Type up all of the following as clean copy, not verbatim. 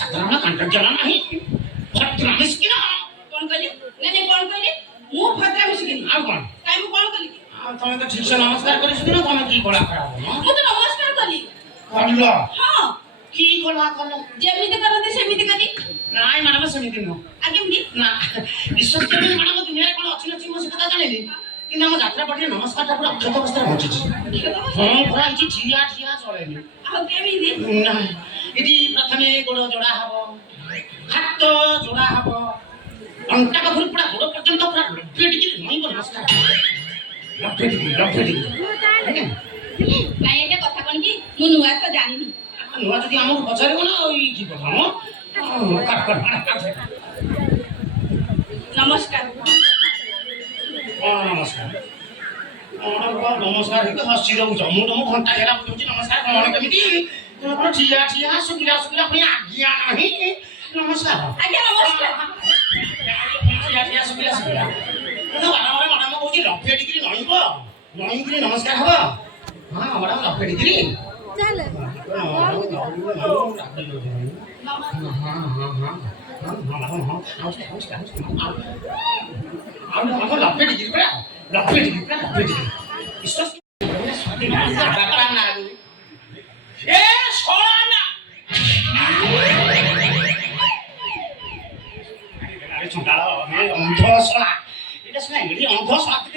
ସାଧାରଣ କାଣ୍ଟଜନ ନାହିଁ ଭଦ୍ରା ମିସ୍କିନ କଣ କହିଲି ନାଇଁ କଣ କହିଲି ମୁଁ ଭଦ୍ରା ମିସ୍କିନ ଆଉ କଣ କାଇଁ ମୁଁ କଣ କଲି ଆଉ ତମେ ତ ଠିକ ସେ ନମସ୍କାର କରିଛୁ ନା ତମେ କି କଳା ଖରାପ ମୁଁ ତ ନମସ୍କାର କଲି କରିଲ ହଁ କି କଳା କଲ ଯେମିତି କରନ୍ତି ସେମିତି କଲି ନାଇଁ ମ୍ୟାଡମ ସେମିତି ନୁହଁ ଆଉ କେମିତି ନା ବିଶ୍ୱାସ କରିବେନି ମ୍ୟାଡମ ଦୁନିଆରେ କଣ ଅଛି ନଛି ମୁଁ ସେ କଥା ଜାଣିନି କିନ୍ତୁ ଆମ ଯାତ୍ରା ପାଟିରେ ନମସ୍କାରଟା ପୁରା ଅକ୍ଷତ ଅବସ୍ଥାରେ ବଞ୍ଚିଛି ହଁ ପୁରା ଏଠି ଠିଆ ଠିଆ ଚଳେନି ଆଉ କେମିତି ନା ଏଠି ପ୍ରଥମେ ଗୋଡ଼ ଯୋଡ଼ା ହବ ହାତ ଯୋଡ଼ା ହବ ଅଣ୍ଟା ପାଖରୁ ପୁରା ଗୋଡ଼ ପର୍ଯ୍ୟନ୍ତ ପୁରା ଲଭ୍ୟ ଟିକେ ନଇବ ନମସ୍କାର ଲଭ୍ୟ ଟିକେ ନାଇଁ ଏଇଟା କଥା କଣ କି ମୁଁ ନୂଆ ତ ଜାଣିନି ନୂଆ ଯଦି ଆମକୁ ପଚାରିବ ନା ଆଉ କି କଥା ମ ନମସ୍କାର କଣ ନମସ୍କାର ନମସ୍କାର ହେଇକି ହସି ଦଉଛ ମୁଁ ତମକୁ ଘଣ୍ଟା ଘେରା ବୁଝଉଛି ନମସ୍କାର କଣ କେମିତି ତୁମେ ଠିଆ ଠିଆ ଶୁଖିଲା ଶୁଖିଲା ପୁଣି ଆଜ୍ଞା ନାହିଁ ନମସ୍କାର ଆଜ୍ଞା ନମସ୍କାର ଠିଆ ଠିଆ ଶୁଖିଲା ଶୁଖିଲା ବାରମ୍ବାର ମ୍ୟାଡାମ କହୁଛି ଲଭ୍ୟ ଡିଗ୍ରୀ ନଇଁବ ନଇଁକିରି ନମସ୍କାର ହବ ହଁ ମ୍ୟାଡାମ ଲଭ୍ୟ ଡିଗ୍ରୀ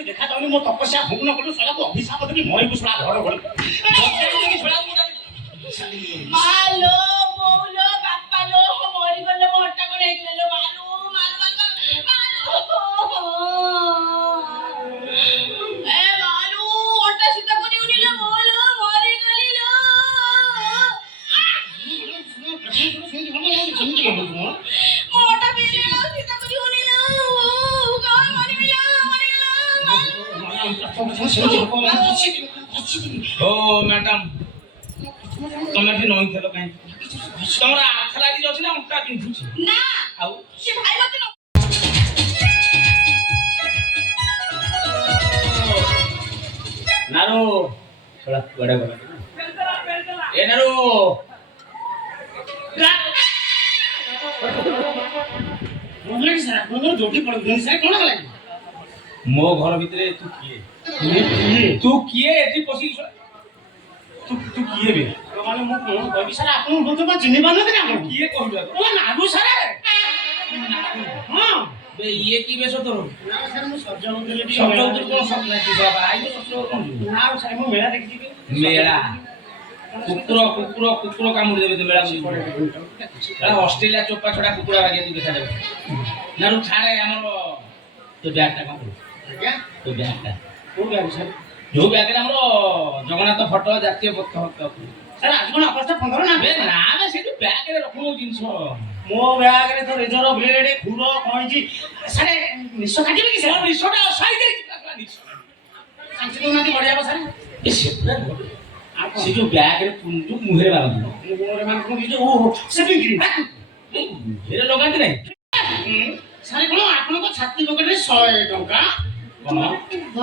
ଦେଖା যাଉনি ମୋ ତପସ୍ୟା ଭଗ୍ନ କଲୁ ଶଳାକୁ ଅଭିଶାପ ଦେବି ମରିବୁ ଶଳା ଘର ଘର ମାଲୋ ବୋଉଲୋ ବାପାଲୋ ମରିଗଲେ ମୋ ହଟା କଣ ହେଇଗଲେ ମାଲୋ ମାଲୋ ଏ ମାଲୋ ହଟା ସୀତା କରି ଉନିଲେ ବୋଉଲୋ ମରିଗଲି ଲୋ ମୋ ହଟା ବିଲେ ସୀତା କରି ଉନିଲେ କଣ ମରିଗଲା ଓ ମ୍ୟାଡାମ ତମେ ବି ନଈ ଥିଲ କାଇଁ ତମର ଆଠ ଲାଗି ଅଛି ନା ଅଣ୍ଟା ବିନ୍ଧୁଛି ନା ଆଉ ସେ ଭାଇ ମତେ ନାରୁ ଛଡ଼ା ବଡ଼ ବଡ଼ ଏ ନାରୁ ମୋ ଘର ଭିତରେ ତୁ କିଏ ଏଠି ପଶିକି ତୁ କିଏ ବେ ମାନେ ମୁଁ କଣ କହିବି ସାର୍ ଆପଣ ବର୍ତ୍ତମାନ ଚିହ୍ନି ପାରୁନାହାନ୍ତି ନା କିଏ କହିଲୁ ନାଗୁ ସାର୍ ହଁ ବେ ଇଏ କି ବେଶ ତୋର ନା ସାର୍ ମୁଁ ସଜ ହଉଥିଲି ଟିକେ ସଜ ହଉଥିଲି କଣ ସଜ ନାହିଁ ବାବା ଆଇ ତ ସଜ କଣ ଯିବୁ ନା ସାର୍ ମୁଁ ମେଳା ଦେଖିଯିବି ମେଳା କୁକୁର କାମୁଡ଼ି ଦେବେ ତ ମେଳା ଅଷ୍ଟ୍ରେଲିଆ ଚୋପା ଛଡ଼ା କୁକୁଡ଼ା ବାଗିଆ ତୁ ଦେଖାଯାଉ ନା ଛାଡ଼େ ଆମର ତୋ ବ୍ୟାଗଟା କଣ କରୁ ତୋ ବ୍ୟାଗଟା କୋଉ ବ୍ୟାଗ୍ ସାର୍ ଯୋଉ ବ୍ୟାଗରେ ଆମର ଜଗନ୍ନାଥ ଫଟୋ ଜାତୀୟ ପତାକା ସାର୍ ଆଜି କଣ ଅଗଷ୍ଟ 15 ନା ବେ ନା ବେ ସେଠି ବ୍ୟାଗରେ ରଖୁନୁ ଜିନିଷ ମୋ ବ୍ୟାଗରେ ତ ରେଜର ବ୍ଲେଡ ଖୁର କଇଁଚି ସାର୍ ନିଶ କାଟିବେ କି ସାର୍ ନିଶଟା ଅସାଇ ଯାଇଛି କାଞ୍ଚି ଦଉନାହାନ୍ତି ବଢିଆ ସାର୍ ସେ ଯୋଉ ବ୍ୟାଗରେ ଯୋଉ ମୁହଁରେ ମାରନ୍ତି ମୁହଁରେ ମାନେ ଓହୋ ସେ ବିକ୍ରି ମୁହଁରେ ଲଗାନ୍ତି ନାହିଁ ସାର୍ କଣ ଆପଣଙ୍କ ଛାତି ପକେଟରେ 100 ଟଙ୍କା କଣ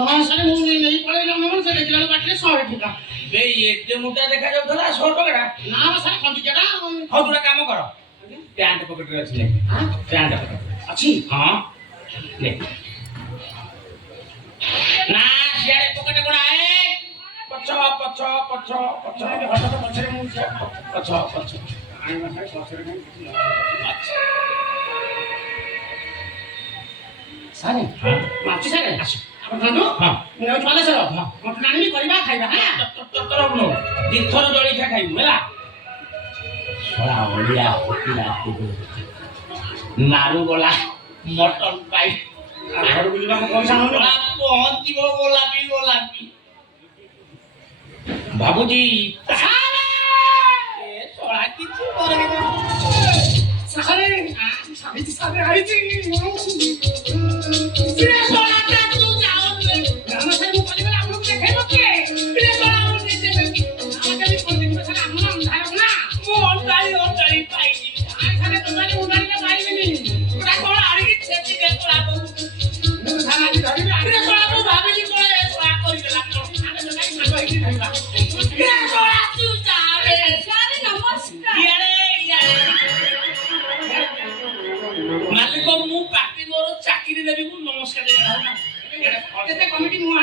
ହଁ ସାର୍ ମୁଁ ନେଇ ପଳେଇଲି ଆମ ସେ ଦେଖିଲା ବାଟରେ 100 ଟଙ୍କା ବେ ଏତେ ମୋଟା ଦେଖାଯାଉଥିଲା 100 ଟଙ୍କାଟା ନା ସାର୍ ଖଣ୍ଡିକାଟା ହଉ ତୁଟା କାମ କର ପ୍ୟାଣ୍ଟ ପକେଟରେ ଅଛି ପ୍ୟାଣ୍ଟ ଅଛି ହଁ ନା ସିଆଡ଼େ ପକେଟ କଣ ଆଏ ପଛ ପଛରେ ମୁଁ ସାର୍ ମାଛି ସାର୍ ଆପଣ ହଁ ମୁଁ ଯାଉଛି ବାଲେଶ୍ୱର ମଟନ ଆଣିବି କରିବା ଖାଇବା ଦିଥର ଜଳଖିଆ ଖାଇବୁ ହେଲା ନାରୁ ଗଲା ମଟନ ପାଇ ଘରକୁ ଯିବାକୁ ପଇସା ପହଞ୍ଚିବ ଗୋଲାପି ଭାବୁଛି କିଛି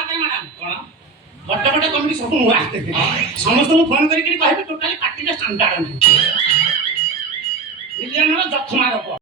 ହାତରେ ମ୍ୟାଡାମ କଣ ଗୋଟେ ଗୋଟେ କମିଟି ସବୁ ମୁଁ ଆସିते ସମସ୍ତଙ୍କୁ ଫୋନ କରିକି କହିବେ ଟୋଟାଲି ପାର୍ଟିରେ ଷ୍ଟାଣ୍ଡାର୍ଡ ନାହିଁ ମିଲିୟନର ଯକ୍ଷ୍ମା ରୋଗ